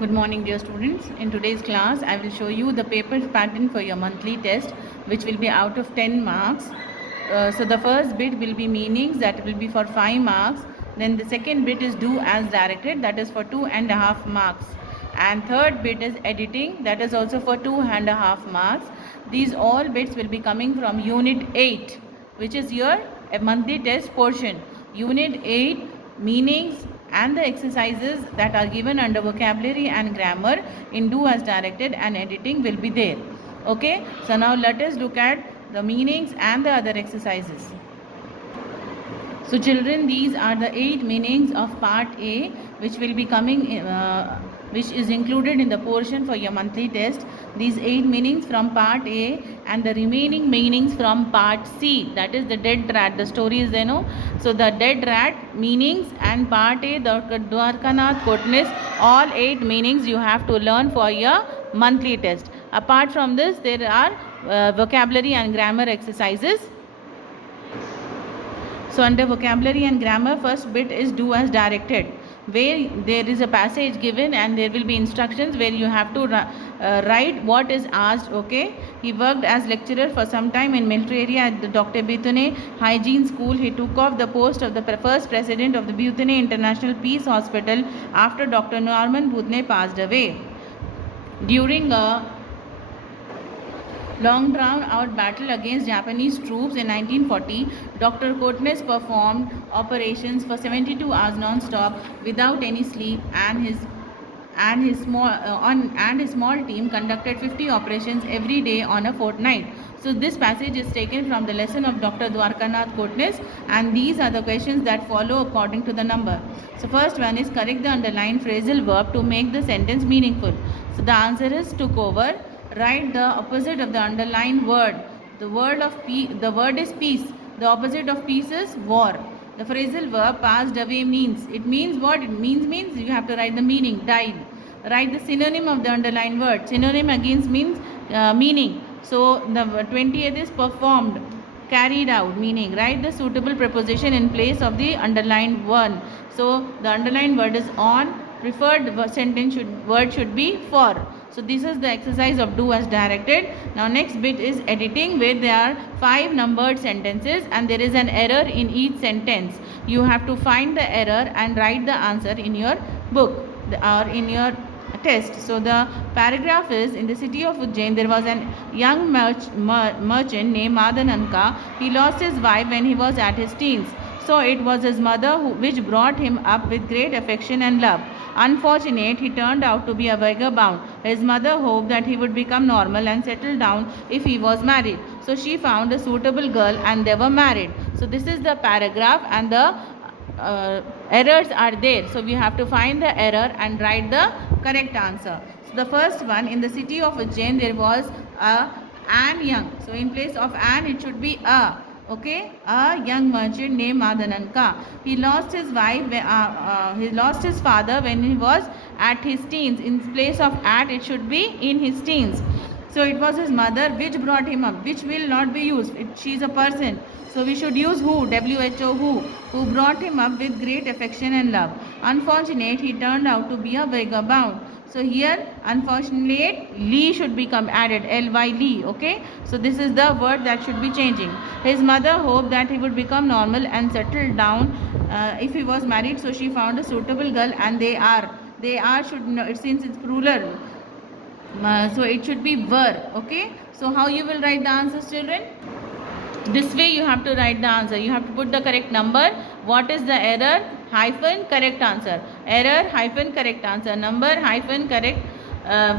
Good morning, dear students. In today's class, I will show you the paper pattern for your monthly test, which will be out of 10 marks. So the first bit will be meanings, that will be for 5 marks. Then the second bit is do as directed, that is for 2.5 marks. And third bit is editing, that is also for 2.5 marks. These all bits will be coming from Unit 8, which is your monthly test portion. Unit 8, meanings and the exercises that are given under vocabulary and grammar in do as directed and editing will be there. Okay, so now let us look at the meanings and the other exercises. So children, these are the 8 meanings of part A, which will be coming which is included in the portion for your monthly test. These 8 meanings from part A and the remaining meanings from part C, that is the dead rat. The story is there, no? So the dead rat meanings and part A, the Dwarkanath Kotnis, all 8 meanings you have to learn for your monthly test. Apart from this, there are vocabulary and grammar exercises. So under vocabulary and grammar, first bit is do as directed, where there is a passage given and there will be instructions where you have to write what is asked. Okay, he worked as lecturer for some time in military area at the Dr. Bethune Hygiene School. He took off the post of the first president of the Bethune International Peace Hospital after Dr. Norman Bethune passed away. During a long drawn out battle against Japanese troops in 1940, Dr. Kotnis performed operations for 72 hours non-stop without any sleep, and his small team conducted 50 operations every day on a fortnight. So this passage is taken from the lesson of Dr. Dwarkanath Kotnis, and these are the questions that follow according to the number. So first one is correct the underlined phrasal verb to make the sentence meaningful. So the answer is took over. Write the opposite of the underlined word. The word is peace. The opposite of peace is war. The phrasal verb passed away means. It means what? It means you have to write the meaning. Died. Write the synonym of the underlined word. Synonym against means meaning. So the 20th is performed, carried out, meaning. Write the suitable preposition in place of the underlined one. So the underlined word is on. Preferred word should be for. So this is the exercise of do as directed. Now next bit is editing, where there are 5 numbered sentences and there is an error in each sentence. You have to find the error and write the answer in your book or in your test. So the paragraph is, in the city of Ujjain there was a young merchant named Madananka. He lost his wife when he was at his teens. So it was his mother which brought him up with great affection and love. Unfortunate, he turned out to be a vagabond. His mother hoped that he would become normal and settle down if he was married. So she found a suitable girl and they were married. So this is the paragraph and the errors are there. So we have to find the error and write the correct answer. So the first one, in the city of Ujjain there was an young. So in place of an it should be a. Okay, a young merchant named Madananka. He lost his wife. He lost his father when he was at his teens. In place of at, it should be in his teens. So it was his mother which brought him up. Which will not be used. She is a person. So we should use who, who brought him up with great affection and love. Unfortunate, he turned out to be a vagabond. So here, unfortunately, should become added, ly, okay. So this is the word that should be changing. His mother hoped that he would become normal and settle down if he was married. So she found a suitable girl, and they are should know, since it's plural. So it should be were, okay. So how you will write the answers, children? This way you have to write the answer. You have to put the correct number. What is the error? Hyphen correct answer. Error hyphen correct answer. Number hyphen correct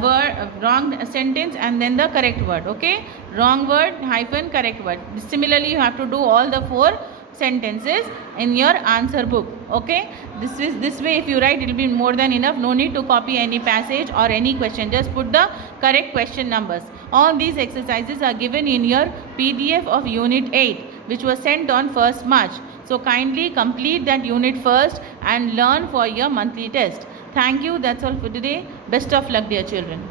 word, wrong sentence, and then the correct word. Okay. Wrong word hyphen correct word. Similarly, you have to do all the 4 sentences in your answer book. Okay. This way if you write, it will be more than enough. No need to copy any passage or any question. Just put the correct question numbers. All these exercises are given in your PDF of Unit 8, which was sent on 1st March. So kindly complete that unit first and learn for your monthly test. Thank you. That's all for today. Best of luck, dear children.